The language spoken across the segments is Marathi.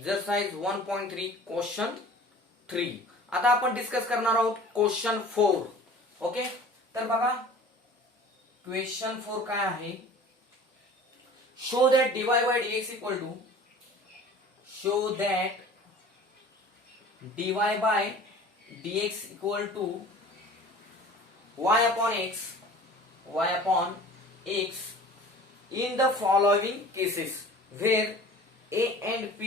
Exercise 1.3 question 3. आता आपण डिस्कस करणार आहोत क्वेश्चन 4. ओके, तर बघा क्वेश्चन 4 काय आहे. Show that dy by dx equal to y upon x in the following cases where a and p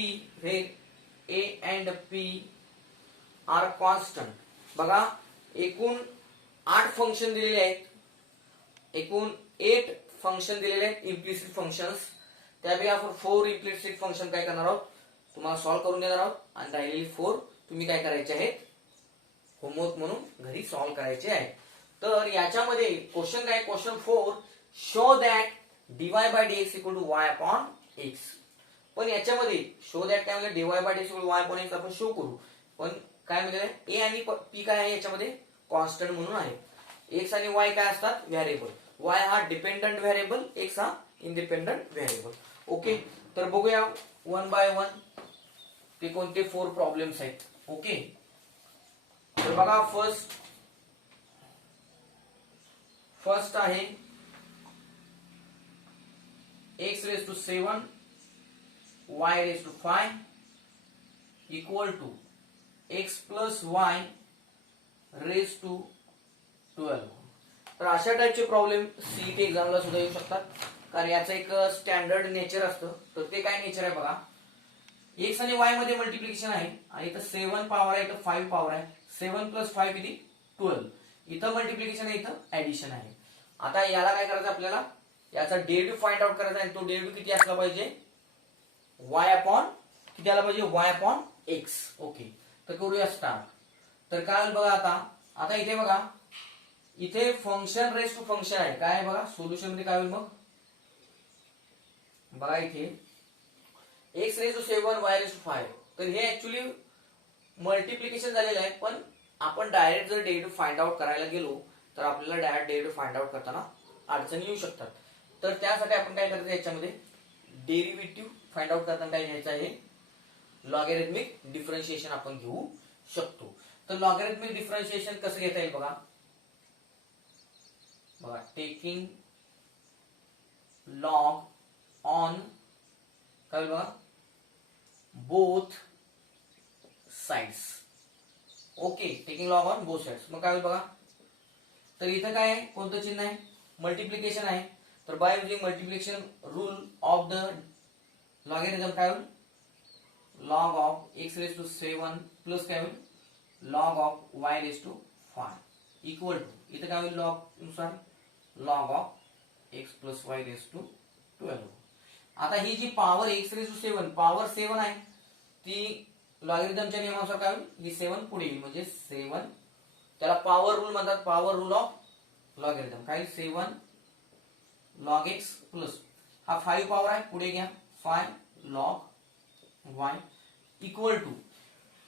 are constant. बघा एकूण 8 फंक्शन दिलेले आहेत, एकूण 8 फंक्शन दिलेले आहेत इम्प्लिसिट फंक्शन्स. त्यापैकी आपण 4 इम्प्लिसिट फंक्शन काय करणार आहोत, तुम्हाला सॉल्व्ह करून देणार आहोत आणि राहिलेली 4 तुम्ही काय करायचे आहेत, होमवर्क म्हणून घरी सॉल्व्ह करायचे आहे. तर याच्यामध्ये क्वेश्चन काय, question 4, show that dy by dx equal to y upon x. पण याच्यामध्ये शो दॅट काय म्हणजे dy by dx equal to y upon x आपण शो करू, पण काय म्हणजे a आणि p काय आहे याच्यामध्ये कॉन्स्टंट म्हणून आहे. x आणि y काय असतात, व्हेरिएबल. y हा डिपेंडंट व्हेरिएबल, x हा इंडिपेंडंट व्हेरिएबल. ओके, तर बघूया वन बाय वन ते कोणते 4 प्रॉब्लेम्स आहेत. ओके, तर बघा फर्स्ट आहे x raised to 7 y raised to 5 equal to x plus y raised to 12. तर अशा टाइपचे प्रॉब्लेम सीईटी एक्झामला सुद्धा येऊ शकतात, कारण याचं एक स्टँडर्ड नेचर असतं. तर ते काय नेचर आहे बघा, x आणि y मध्ये मल्टिप्लिकेशन आहे आणि इथं 7 पॉवर आहे, इथं 5 पॉवर आहे. 7 प्लस 5 किती, 12. इथं मल्टिप्लिकेशन आहे, इथं ऍडिशन आहे. आता याला काय करायचं, आपल्याला याचा डेरिव्हेटिव्ह फाइंड आउट करायचा आहे. तो डेरिव्हेटिव्ह किती असला पाहिजे, y अपॉन किती आला पाहिजे, y अपॉन x. ओके, तर करूया स्टार्ट. तर काय होईल बघा, आता इथे बघा, इथे फंक्शन रेस टू फंक्शन आहे. काय आहे बघा, सोल्युशन मध्ये काय होईल मग बघा, इथे x raise to 7 y raise to 5. तर हे ऍक्च्युली मल्टिप्लिकेशन झालेलं आहे, पण आपण डायरेक्ट जर डेरिव्हेटिव्ह फाइंड आउट करायला गेलो तर आपल्याला डायरेक्ट डेरिव्हेटिव्ह फाइंड आउट करताना अडचणी येऊ शकतात. तर त्यासाठी आपण काय करायचं, याच्यामध्ये डेरिव्हेटिव्ह फाइंड आउट करताना काय घ्यायचं आहे, लॉगॅरिथमिक डिफरन्शिएशन आपण घेऊ शकतो. तर लॉगॅरिथमिक डिफरन्शिएशन कसं घेता येईल बघा, टेकिंग लॉग ऑन काय बघा both sides. Okay, taking log on both sides. मग काय होईल बघा, तर इथं काय आहे, कोणतं चिन्ह आहे, मल्टिप्लिकेशन आहे. तर by using multiplication rule of the logarithm काय होईल, log of x raise to 7 plus काय होईल, log of y raise to 5 equal to इथं काय होईल, लॉग नुसार log of x plus y raise to 12. आता ही जी power x raise to 7 power 7 आहे, ती लॉगॅरिथमच्या नियमानुसार काय होईल, ही 7 पुढे येईल, म्हणजे 7, त्याला पॉवर रूल म्हणतात, पॉवर रूल ऑफ लॉगॅरिथम. काय 7 लॉग x प्लस हा 5 पॉवर आहे, पुढे घ्या 5 लॉग y इक्वल टू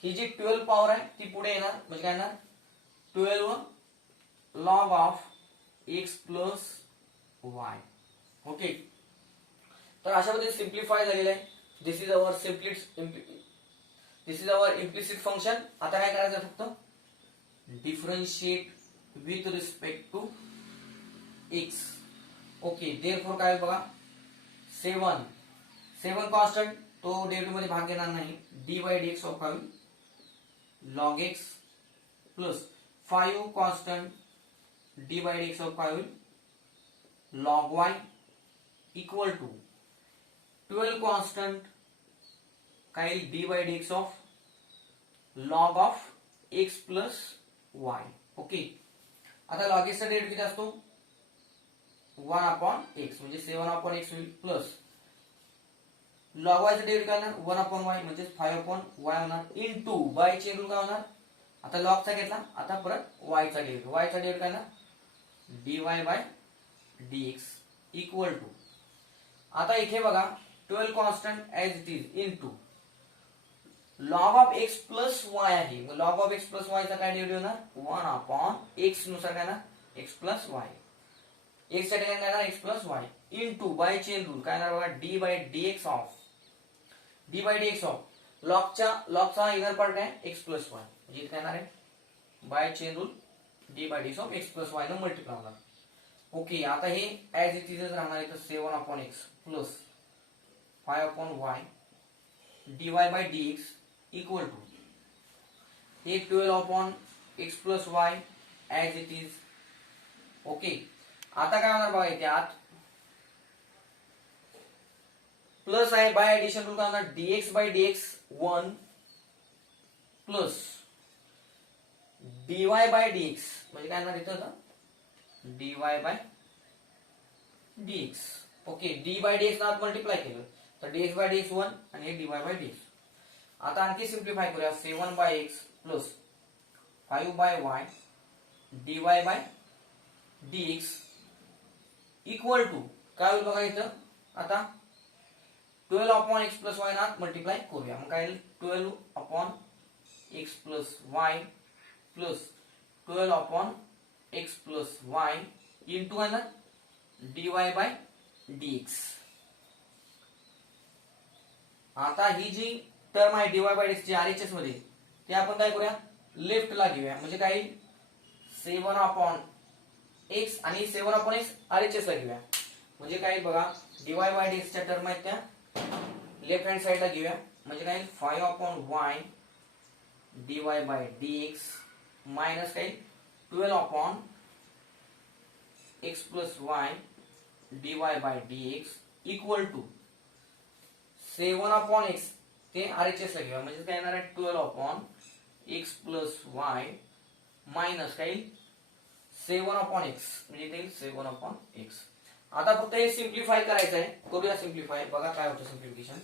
ही जी 12 पॉवर आहे ती पुढे येणार, म्हणजे काय येणार 12 log of x plus y. Okay, तर अशा पद्धतीने सिम्प्लिफाय झालेलं आहे. This is our implicit function. आता काय करायचं, फक्त differentiate with respect to x. Okay, therefore काय बघा, 7 कॉन्स्टंट, तो डेरिव्हेटिव्ह मध्ये भाग घेणार नाही. dy बाय dx ऑफ काय log x plus 5 constant dy by dx of काय होईल, log y equal to 12 constant काय dy by dx of log of x plus y. Okay, आता लॉग x चा डेरिव्हेटिव्ह किती असतो, 1 अपॉन x, म्हणजे 7 अपॉन x होईल, प्लस लॉग y चा डेरिव्हेटिव्ह काय होणार, 1 अपॉन y म्हणजे 5 अपॉन y होणार, इनटू बाय चे रूल काय होणार, आता लॉग चा घेतला, आता परत y चा डेरिव्हेटिव्ह, y चा डेरिव्हेटिव्ह काय ना dy by dx equal to, आता इथे बघा 12 constant as it is into log of x plus y आहे. Log of x plus y चा काय डेरिव्हेटिव्ह होणार, 1 अपॉन x नुसार काय ना x प्लस y. x च्या ठिकाणी काय x plus y into by chain rule काय ना बघा डी बाय डीएक्स ऑफ लॉगचा इनर पार्ट काय एक्स प्लस वाय म्हणजे इथे येणार आहे by chain rule d by d of x plus y न मल्टिप्लाय होणार. ओके आता हे ऍज इट इजच राहणार आहे तर 7/x plus 5/y dy by dx equal to हे 12/x plus y as it is. Okay आता काय होणार बघा इथे आत प्लस आहे बाय ऍडिशन रूल काय होणार dx by dx 1 plus dy by dx म्हणजे काय होणार इथं dy by dx. Okay d by dx ना मल्टिप्लाय केलं तर dx बाय dx 1 आणि हे dy बाय dx. आता आणखी सिंप्लिफाय करूया 7/x plus 5/y dy by dx equal to काय होईल बघा इथं आता 12/x प्लस वाय ना मल्टिप्लाय करूया मग काय 12/x plus Y plus 12/x plus Y into आहे ना dy बाय dx. आता ही जी टर्म आहे dy बाय dx ची आरएचएस मध्ये ते आपण काय करूया लेफ्टला घेऊया म्हणजे काय 7/x आणि 7/x आरएचएस ला घेऊया म्हणजे काय बघा dy बाय dx च्या टर्म आहेत त्या लेफ्ट हँड साइडला घेऊया म्हणजे काय 5/y dy by dx minus काय 12/x plus y dy by dx equal to 7/x ते आरएचएस ला घेऊया म्हणजे काय येणार आहे 12/x प्लस y मायनस काय 7/x म्हणजे ते 7/x. आता फक्त हे सिंप्लिफाय करायचं आहे करूया सिंप्लिफाय बघा काय होतं सिंप्लिफिकेशन.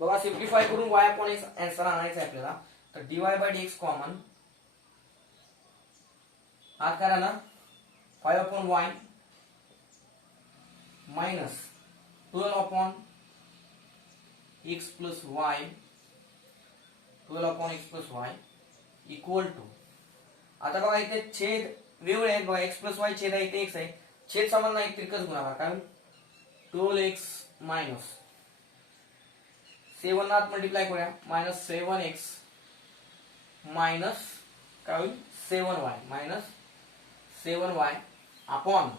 बघा सिंप्लिफाय करून y/x आन्सर आणायचा आहे आपल्याला तर dy बाय dx कॉमन आत करा ना 5/y minus 12/x plus y 12/x plus y equal to आता बघा इथे छेद वेगळे आहेत बघा x प्लस y छेद आहे इथे x आहे छेद समान नाही तिरकस गुणाकार काय 12x मायनस 7 नात मल्टिप्लाय करूया मायनस 7x मायनस काय होईल 7y minus 7y upon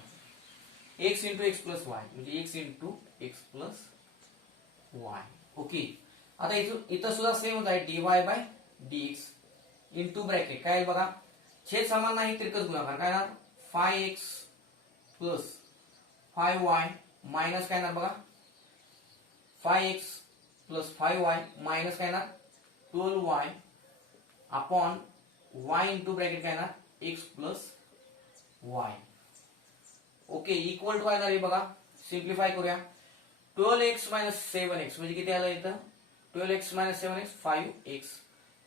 x into x plus y म्हणजे x into x plus y. Okay आता इथं सुद्धा सेमच आहे dy by dx into bracket काय बघा छेद समान नाही तिरकस गुणाकार काय ना 5x प्लस 5y मायनस काय ना बघा 5x प्लस 5y मायनस काय ना 12y upon y into bracket काय ना x plus y. Okay equal to काय झाले बघा सिंप्लिफाय करूया 12x मायनस 7x म्हणजे किती आलं इथं 12x minus 7x 5x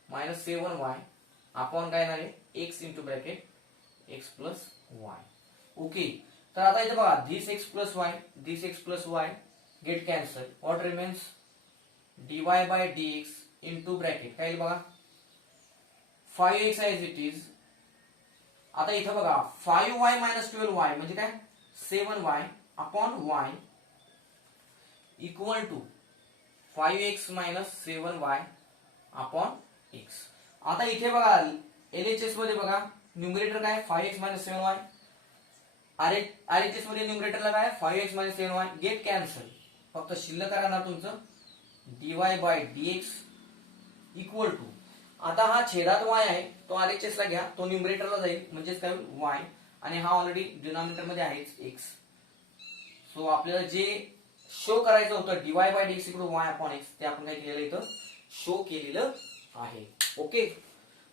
minus 7y upon काय झाले x into bracket x plus y. Okay तर आता इथं बघा this x plus y get cancel what remains dy by dx into bracket काय बघा 5x as it is. आता इथं बघा 5y मायनस 12y म्हणजे काय 7y upon y equal to 5x minus 7y upon x. आता इथे बघा एलएचएस मध्ये बघा न्यूमरेटर काय 5x मायनस 7y आरएचएस मध्ये न्यूमरेटरला काय 5x minus 7y get cancel फक्त शिल्लक राहणार तुमचं dy by dx equal to आता हा छेदात y आहे तो आरएचएस ला घ्या तो न्यूमरेटरला जाईल म्हणजेच काय y आणि हा ऑलरेडी डिनॉमिनेटर मध्ये आहेच x. सो आपल्याला जे शो करायचं होतं dy by dx equal y upon x ते आपण काय केलेलं इथं शो केलेलं आहे. ओके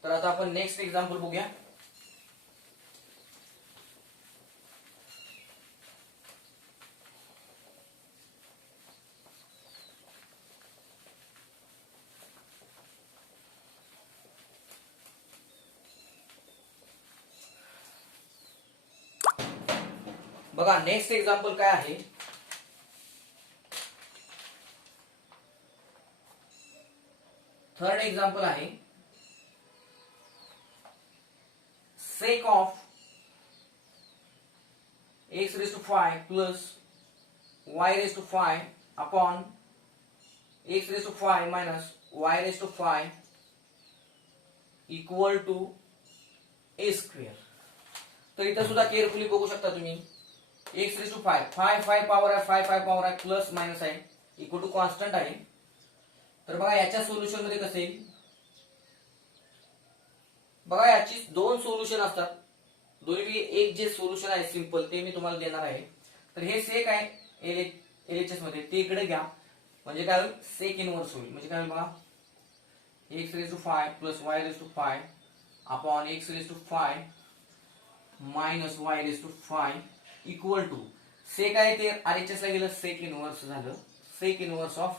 तर आता आपण नेक्स्ट एक्झाम्पल बघूया. बघा नेक्स्ट एक्झाम्पल काय आहे थर्ड एक्झाम्पल आहे sec of x raised to 5 plus y raised to 5 upon x raised to 5 minus y raised to 5 equal to a square. तर इथं सुद्धा केअरफुली बघू शकता तुम्ही एक्स रेस टू 5 5 पॉवर आहे 5 पॉवर आहे प्लस मायनस आहे इक्वल टू कॉन्स्टंट आहे. तर बघा याच्या सोल्युशन मध्ये कसं येईल बघा याची दोन सोल्युशन असतात दोन्ही एक जे सोल्युशन आहे सिंपल ते मी तुम्हाला देणार आहे. तर हे सेक आहे एलएचएस मध्ये ते इकडे घ्या म्हणजे काय होईल सेक इनवर्स होईल म्हणजे काय होईल बघा x raised to 5 plus y raised to 5 upon x raised to 5 minus y raised to 5 equal to sec आहे ते RHS ला गेलं sec इनवर्स झालं sec inverse of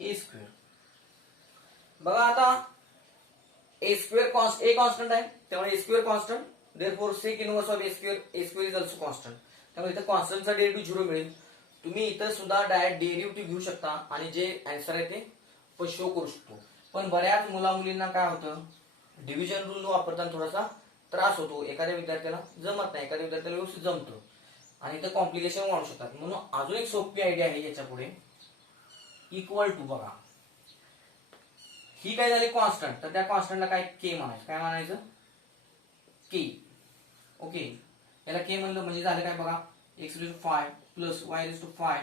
a square. बघा आता a स्क्वेअर a कॉन्स्टंट आहे त्यामुळे a square constant therefore sec inverse of a square is also constant. त्यामुळे इथं कॉन्स्टंटचा डेरिव्हेटिव्ह 0 मिळेल. तुम्ही इथं सुद्धा डायरेक्ट डेरिव्हेटिव्ह घेऊ शकता आणि जे आन्सर आहे ते पण शो करू शकतो. पण बऱ्याच मुलामुलींना काय होतं डिव्हिजन रूल वापरताना थोडासा त्रास होतो. एखाद्या विद्यार्थ्याला जमत नाही एखाद्या विद्यार्थ्याला व्यवस्थित जमतं आणि ते कॉम्प्लिकेशन वाढू शकतात. म्हणून अजून एक सोपी आयडिया आहे याच्या पुढे इक्वल टू बघा ही काय झाली कॉन्स्टंट तर त्या कॉन्स्टंटला काय म्हणायचं के. ओके याला के म्हणलं म्हणजे झालं काय बघा x raised to 5 plus y raised to 5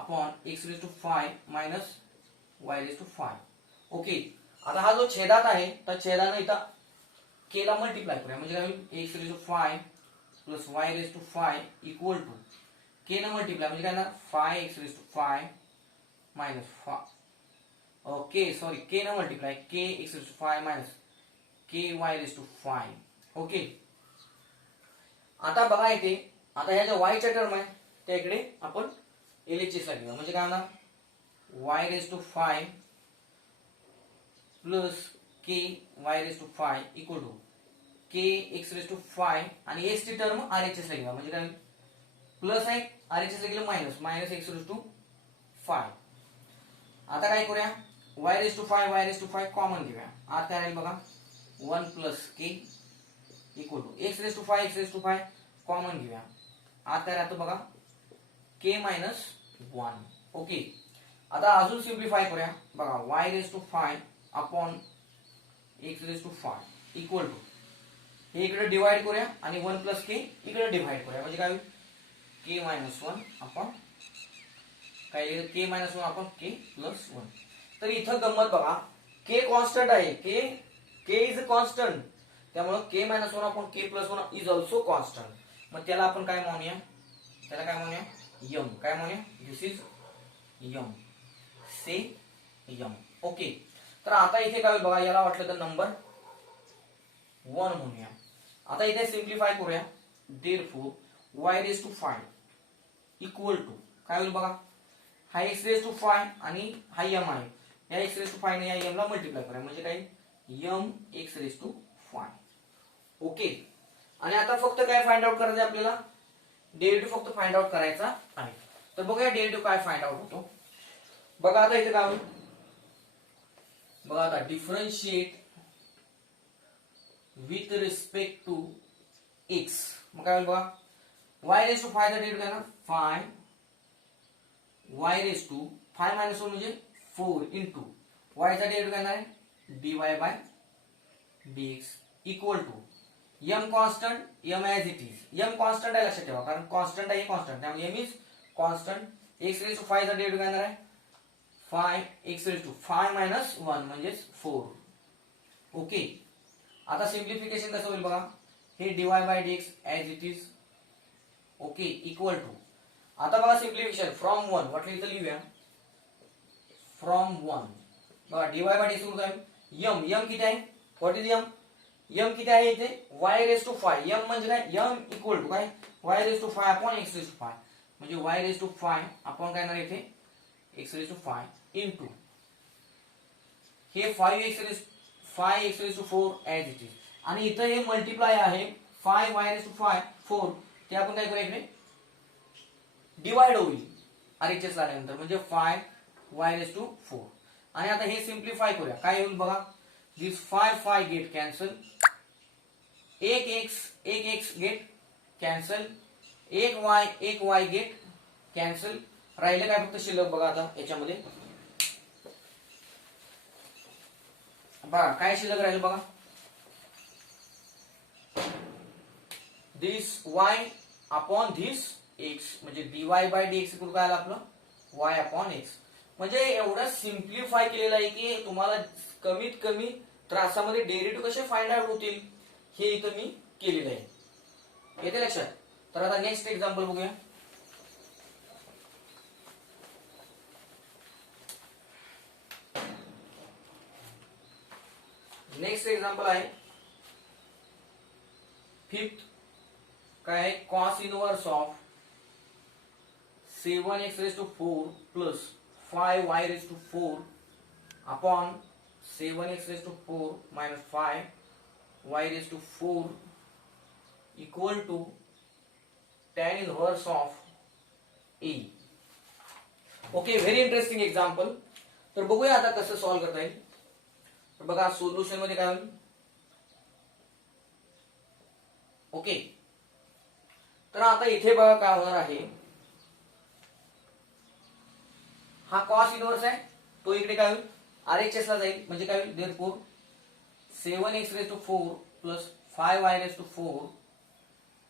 upon x raised to 5 minus y raised to 5. Okay आता हा जो छेदात आहे तर छेदाने इथं के ला मल्टिप्लाय करूया म्हणजे काय होईल x raised to 5 plus y raised to 5 equal to k ने मल्टिप्लाय म्हणजे काय ना 5x raised to 5 minus 5 okay sorry के ने multiply k x raised to 5 minus k y raised to 5. Okay आता बघा इथे आता ह्या ज्या y च्या टर्म आहे त्या इकडे आपण एलएचएस ला घेऊया म्हणजे काय ना y raised to 5 plus k y raise to 5 equal to k x raise to 5 आणि एस ची टर्म आरएचएस ला घ्या म्हणजे काय प्लस आहे आरएचएस ला गेलं मायनस एक्स रेस टू 5. आता काय करूया वाय रेस टू 5 कॉमन घेऊया आत काय राहील बघा 1 plus k equal to x raise to 5 common घेऊया आत काय राहतं बघा के मायनस 1. ओके आता अजून सिम्प्लिफाय करूया बघा y raise to 5 upon x raised to 5 equal to हे इकडे डिवाइड करूया आणि 1 प्लस के इकडे डिवाइड करूया म्हणजे काय होईल k मायनस 1 अपॉन काय लिहिलं k minus 1 upon k plus 1. तर इथं गंमत बघा k कॉन्स्टंट आहे k इज अ कॉन्स्टंट त्यामुळे k minus 1 upon k plus 1 is also constant. मग त्याला आपण काय म्हणूया m काय म्हणूया this is m say m. Okay तर आता इथे काय होईल बघा याला वाटलं तर नंबर 1 म्हणूया. आता इथे सिम्प्लिफाय करूया therefore y raise to 5 equal to काय होईल बघा हा x रेज टू 5 आणि हा m आहे या x रेज टू 5 ने या m ला मल्टिप्लाय करूया म्हणजे काय m x raise to 5. Okay आणि आता फक्त काय फाइंड आउट करायचं आपल्याला डेरिव्हेटिव्ह फक्त फाइंड आउट करायचा आहे. तर बघूया डेरिव्हेटिव्ह काय फाइंड आउट होतो. बघा आता इथे काय होईल बघा आता differentiate with respect to x मग काय होईल बघा y रेज टू 5 चा डेरिव्हेटिव्ह काय ना 5 y रेज टू 5 मायनस 1 म्हणजे 4 इंटू y चा डेरिव्हेटिव्ह काय आहे dy by dx equal to m constant m as it is m constant आहे लक्षात ठेवा कारण कॉन्स्टंट आहे कॉन्स्टंट त्यामुळे m is constant x raise to 5 चा डेरिव्हेटिव्ह काय आहे 5 x raised to 5 minus 1 म्हणजे 4. ओके आता सिम्प्लिफिकेशन कसं होईल बघा हे dy by dx as it is. Okay equal to आता बघा सिम्प्लिफिकेशन फ्रॉम 1 वाटलं इथं लिहूया फ्रॉम 1 बघा dy by dx काय m किती आहे व्हॉट इज m किती आहे इथे y raised to 5 m म्हणजे काय m इक्वल टू काय y raised to 5 upon x raised to 5 म्हणजे y raised to 5 upon काय येणार इथे x raised to 5 into हे 5x raised to 4 as it is आणि इथं हे मल्टिप्लाय आहे 5y raised to 5 4 ते आपण काय करूया इकडे डिवाइड होईल RHS ला आल्यानंतर म्हणजे 5y raised to 4 आणि आता हे सिम्प्लिफाय करूया काय होईल बघा दिस 5 गेट कॅन्सल एक एक्स गेट कॅन्सल, एक वाय गेट कॅन्सल. राहिलं काय फक्त शिल्लक बघा आता याच्यामध्ये. बघा काय शिल्लक राहिलं बघा. दिस वाय अपॉन धिस एक्स, म्हणजे डीवाय बाय डी एक्स काय आलं आपलं वाय अपॉन एक्स. म्हणजे एवढं सिम्प्लिफाय केलेलं आहे की तुम्हाला कमीत कमी त्रासामध्ये डेरिव्हेटिव्ह कसे फाइंड आउट होतील हे इथं मी केलेलं आहे. येते लक्षात. तर आता नेक्स्ट एक्झाम्पल बघूया. नेक्स्ट एक्झाम्पल आहे फिफ्थ. काय आहे cos inverse of 7x4 plus 5y4 upon 7x4 minus 5y4 equal to tan inverse of a. Okay, very interesting example. तर बघूया आता कसं सॉल्व्ह करता येईल. तर बघा सोल्युशन मध्ये काय होईल. ओके, तर आता इथे बघा काय होणार आहे. हा कॉस इनवर्स आहे, तो इकडे काय होईल RHS ला जाईल. म्हणजे काय होईल therefore 7x4 plus 5y4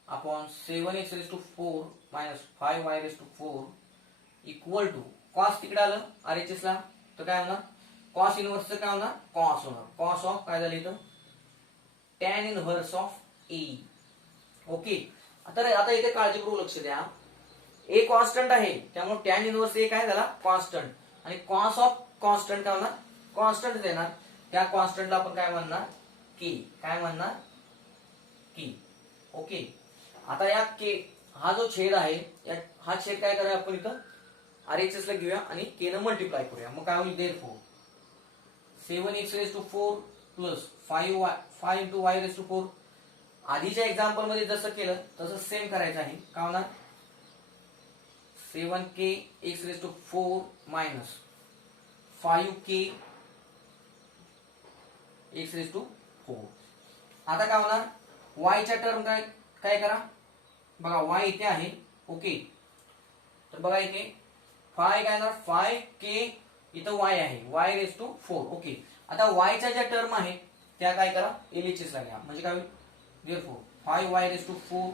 upon 7x4 minus 5y4 equal to cos तिकडे आलं RHS ला, तर काय होणार कॉस इनवर्सचं काय होणार कॉस होणार. कॉस ऑफ काय झालं इथं tan inverse of a. Okay, आता इथे काळजीपूर्वक लक्ष द्या. ए कॉन्स्टंट आहे त्यामुळे टॅन इनवर्स ए काय झाला कॉन्स्टंट, आणि कॉस ऑफ कॉन्स्टंट काय होणार कॉन्स्टंट देणार. त्या कॉन्स्टंटला आपण काय म्हणणार के. काय म्हणणार के. ओके, आता या के हा जो छेद आहे हा छेद काय करूया आपण इथं RHS ला घेऊया आणि के न मल्टिप्लाय करूया. मग काय होईल therefore 7x4 plus 5 into y4. आधीच्या एक्झाम्पल मध्ये जसं केलं तसं सेम करायचं आहे. काय होणार 7k x4 minus 5k x4. आता काय होणार y च्या टर्म काय करा बघा. y इथे आहे. ओके, तर बघा इथे 5 काय होणार 5k इथं y आहे y4. ओके, आता y च्या ज्या टर्म आहे त्या काय करा LHS ला घ्या. म्हणजे काय होईल देअरफॉर 5y4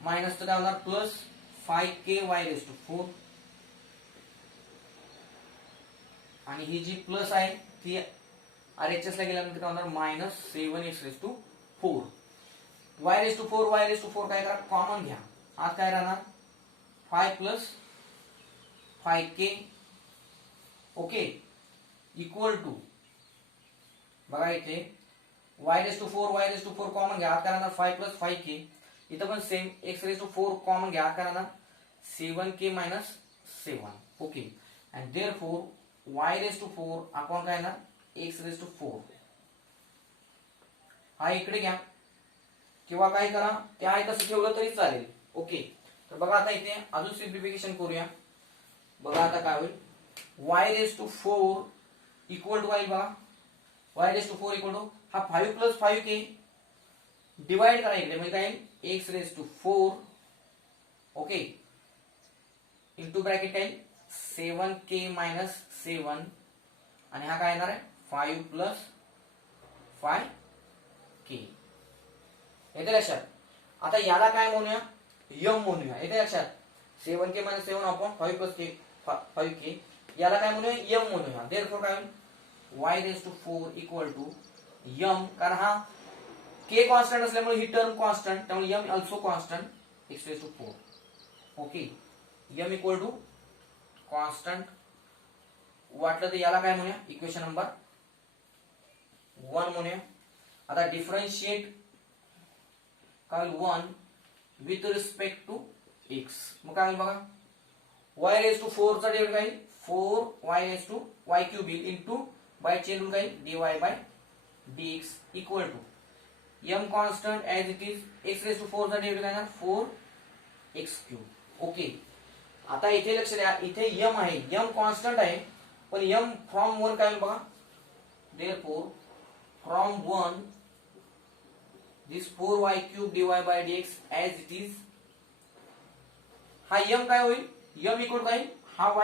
मायनस तर काय होणार प्लस 5k y4, आणि ही जी प्लस आहे ती RHS ला गेल्यानंतर काय होणार मायनस 7x4 y4 काय करा कॉमन घ्या. आज काय राहणार 5 plus 5k. Okay, equal to बघा इथे y4 कॉमन घ्या. आज काय राहणार 5 प्लस 5k. इथं पण सेम x4 कॉमन घ्या. काय राहणार 7k minus 7. Okay, and therefore y4 upon काय ना x4. हा इकडे घ्या किंवा काय करा ते आहे तसं ठेवलं तरी चालेल. ओके, तर बघा आता इथे अजून सिम्प्लिफिकेशन करूया. बघा आता काय होईल y4 इक्वल टू काय बघा y4 इक्वल टू हा 5 प्लस 5k डिवाइड करा इकडे म्हणजे काय x4. ओके, इंटू ब्रॅकेट काय 7k मायनस 7, आणि हा काय येणार आहे 5 प्लस 5k. येते लक्षात. आता याला काय म्हणूया यम म्हणूया. येते लक्षात 7k minus 7 upon 5 plus 5k याला काय म्हणूया यम म्हणूया. देअरफॉर काय होईल y4 इक्वल टू यम, कारण हा k कॉन्स्टंट असल्यामुळे ही टर्म कॉन्स्टंट त्यामुळे m also constant x4. Okay, m equal to constant. वाटलं तर याला काय म्हणूया इक्वेशन नंबर 1 म्हणूया. आता डिफरन्शिएट काय 1 विथ रिस्पेक्ट टू x. मग काय बघा y4 चा डेरिव्हेटिव्ह काय 4y cube into by chain rule काय dy by dx equal to m constant as it is x4 चा डेरिव्हेटिव्ह काय 4x क्यूब. ओके, आता इथे लक्ष द्या इथे m आहे m कॉन्स्टंट आहे पण m फ्रॉम 1 काय बघा therefore from 1 this 4y³ dy by dx as it is. हा m काय होईल, m इक्वल काय, हा y⁴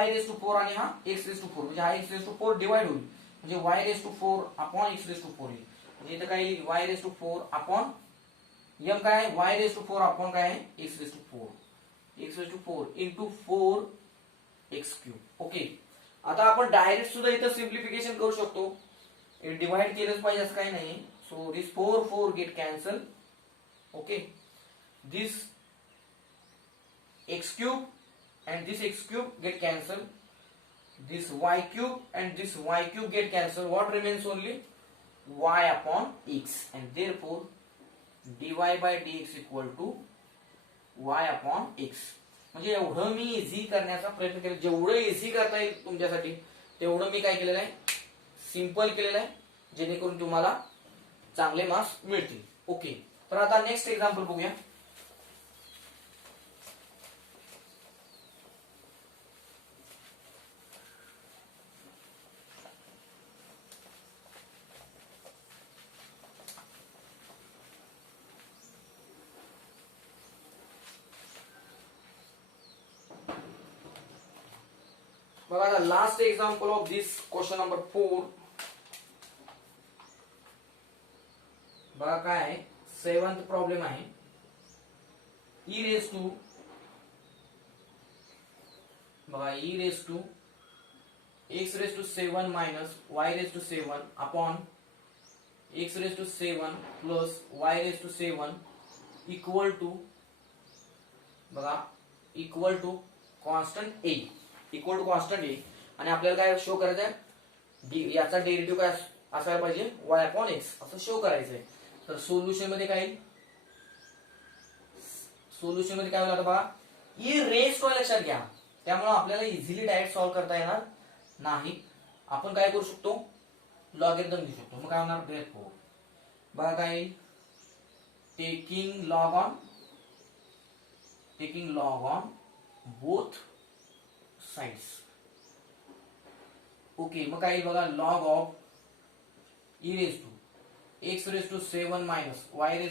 आणि हा x⁴, म्हणजे हा x⁴ डिवाइड होईल, म्हणजे y⁴ अपॉन x⁴ होईल. म्हणजे इथं काय येईल, y⁴ अपॉन m काय आहे, y⁴ अपॉन काय आहे, x⁴ इंटू 4x³. ओके. आता आपण डायरेक्ट सुद्धा इथं सिम्प्लिफिकेशन करू शकतो, डिवाइड केलंच पाहिजे असं काही नाही. So this 4 get cancel. Okay. This x³ and this x³ get cancelled. This y³ and this y³ get cancelled. What remains only? Y upon x, and therefore dy by dx equal to y upon x. म्हणजे एवढं मी इझी करण्याचा प्रयत्न केला, जेवढं इझी करता येईल तुमच्यासाठी तेवढं मी काय केलेलं आहे, सिंपल केलेलं आहे, जेणेकरून तुम्हाला चांगले मार्क्स मिळतील. ओके. तर आता नेक्स्ट एक्झाम्पल बघूया. बघा, आता last example of this question number 4. बघा काय आहे, 7th प्रॉब्लेम आहे. e रेज टू, बघा e raise to x⁷ minus y⁷ upon x⁷ plus y⁷ equal to, बघा equal to constant a, equal to constant a. आणि आपल्याला काय शो करायचं आहे, याचा डेरिव्हेटिव्ह काय असायला पाहिजे, y अपॉन x असं शो करायचं आहे. तर सोल्युशन मध्ये काय, सोल्युशन मध्ये काय होईल आता बघा, e रेज टू लक्षात घ्या, त्यामुळे आपल्याला इझिली डायरेक्ट सॉल्व्ह करता येणार नाही. आपण काय करू शकतो, लॉगरिथम घेऊ शकतो. मग काय होणार, therefore बघा काय, taking log on both sides. Okay. मग काय बघा, log of e raise to x⁷ minus y⁷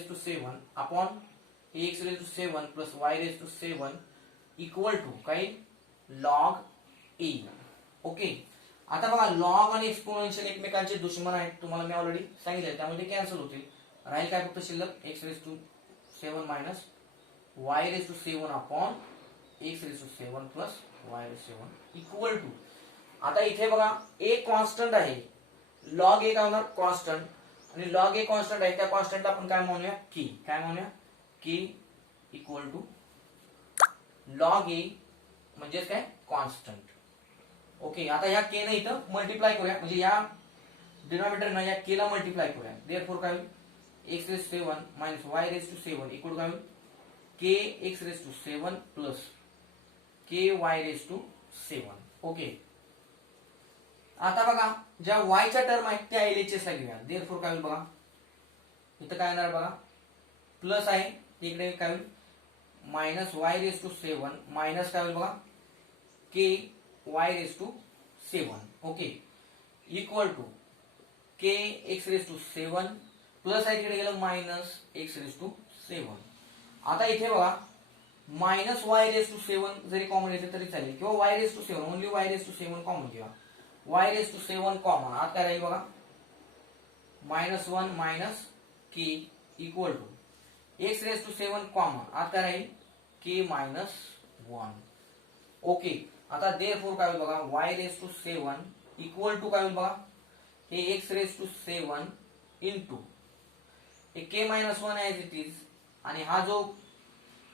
upon x⁷ plus y⁷ equal to काय, लॉग a. ओके. आता बघा, लॉग आणि एक्सपोनेन्शियल एकमेकांचे दुश्मन आहेत, तुम्हाला मी ऑलरेडी सांगितलं, त्यामुळे ते कॅन्सल होतील. राहील काय फक्त शिल्लक x⁷ minus y⁷ upon x⁷ plus y⁷ equal to. आता इथे बघा, एक कॉन्स्टंट आहे, लॉग ए काय होणार, कॉन्स्टंट, आणि लॉग ए कॉन्स्टंट आहे, त्या कॉन्स्टंटला आपण काय म्हणूया, की काय म्हणूया, की इक्वल टू लॉग ए म्हणजेच काय, कॉन्स्टंट. ओके. आता या के ने इथं मल्टिप्लाय करूया, म्हणजे या डिनॉमिनेटर ना या के ला मल्टिप्लाय करूया. देयरफॉर काय होईल, x⁷ मायनस y⁷ इक्वल काय होईल, के x⁷ प्लस के y⁷. ओके. आता बघा, ज्या y च्या टर्म आहेत त्या LHS ला घेऊया. देयरफॉर काय होईल बघा, इथं काय येणार बघा, प्लस आहे, इकडे काय होईल, मायनस y⁷ मायनस काय होईल बघा, k y⁷. Okay. Equal to k x⁷ plus आहे, तिकडे गेलं मायनस x⁷. आता इथे बघा, मायनस y⁷ जरी कॉमन घेतलं तरी चालेल, किंवा y⁷ ओनली y⁷ कॉमन घ्या. y⁷ कॉमन आत काय राहील बघा, -1 minus k equal to x⁷ common आत काय राहील, के -1. ओके. आता देयरफॉर काय होईल बघा, y⁷ इक्वल टू काय होईल बघा, हे x⁷ इंटू हे के -1 ॲज इट इज, आणि हा जो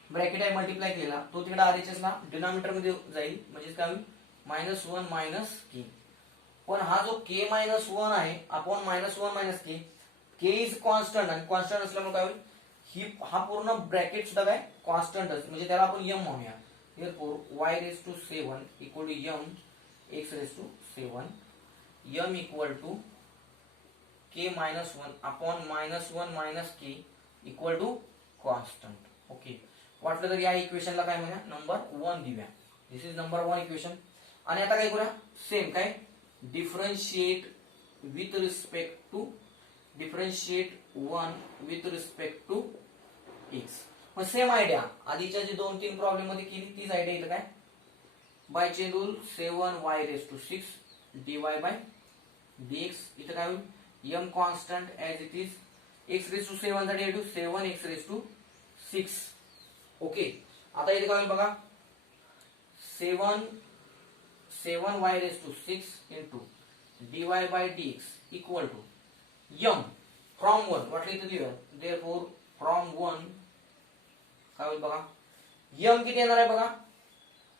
ब्रॅकेट आहे मल्टिप्लाय केला तो तिकडे RHS ला डिनॉमिनेटर मध्ये जाईल, म्हणजे काय होईल, -1 मायनस के. पण हा जो के -1 आहे upon -1 minus K, K is constant, आणि कॉन्स्टंट असल्यामुळे काय होईल, ही हा पूर्ण ब्रॅकेट सुद्धा काय कॉन्स्टंटच, म्हणजे त्याला आपण m म्हणूया. therefore y⁷ equal to m x⁷, m equal to k -1 अपॉन -1 minus k equal to constant. Okay. वाटलं तर या इक्वेशनला काय म्हणूया, नंबर 1 देऊया. This is number 1 equation. आणि आता काय करूया, सेम काय, differentiate with respect to differentiate 1 with respect to x. मग सेम आयडिया आधीच्या जे 2-3 प्रॉब्लेम मध्ये केली तीच आयडिया इथं काय. By chain rule 7y⁶ dy by dx. इथं काय होईल m constant as it is x⁻7 चा डेरिव्हेटिव्ह 7x⁻6. ओके. आता इथे काय होईल बघा 7y⁶ into dy by dx equal to m from 1 वाटलं इथं दिलं देअरफॉर फ्रॉम 1 काय होईल बघा m किती येणार आहे बघा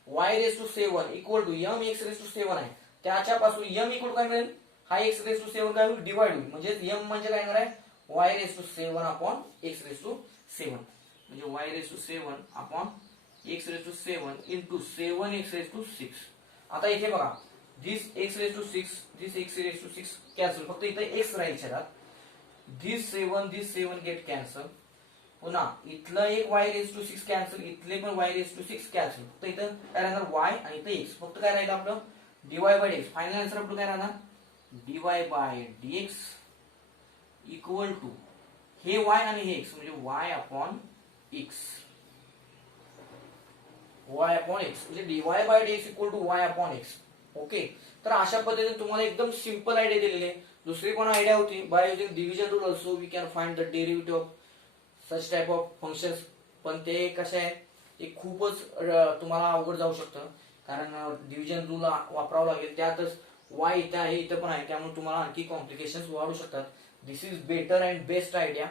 y⁻7 equal to m x⁻7 आहे. त्याच्यापासून m इक्वल काय मिळेल हा x⁻7 काय होईल डिवाइड होईल. म्हणजे m म्हणजे काय येणार आहे y⁻7 अपॉन x⁻7 म्हणजे y⁻7 upon x⁻7 into 7x⁻6. आता इथे बघा दिस x⁻6 कॅन्सल फक्त इथे x राहील छेदात. दिस 7 गेट कॅन्सल. पुन्हा इथलं एक y⁻6 कॅन्सल इथले पण y⁻6 कॅन्सल. फक्त इथं काय राहणार y आणि इथं x. फक्त काय राहील आपलं dy by dx. Final answer आपलं काय राहणार dy by dx equal to हे y आणि हे x म्हणजे y अपॉन x. म्हणजे dy by dx equal to y upon x. Okay. तर अशा पद्धतीने तुम्हाला एकदम सिंपल आयडिया दिलेली आहे. दुसरी पण आयडिया होती by using division rule also we can find the derivative of such type of functions. पण ते कसे आहे ते खूपच तुम्हाला अवघड जाऊ शकतं कारण डिव्हिजन रूल वापरावं लागेल. त्यातच y इथे आहे इथं पण आहे त्यामुळे तुम्हाला आणखी कॉम्प्लिकेशन्स वाढू शकतात. This is better and best idea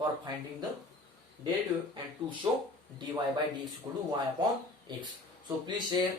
for finding the derivative and to show dy by dx equal to y upon x. So please share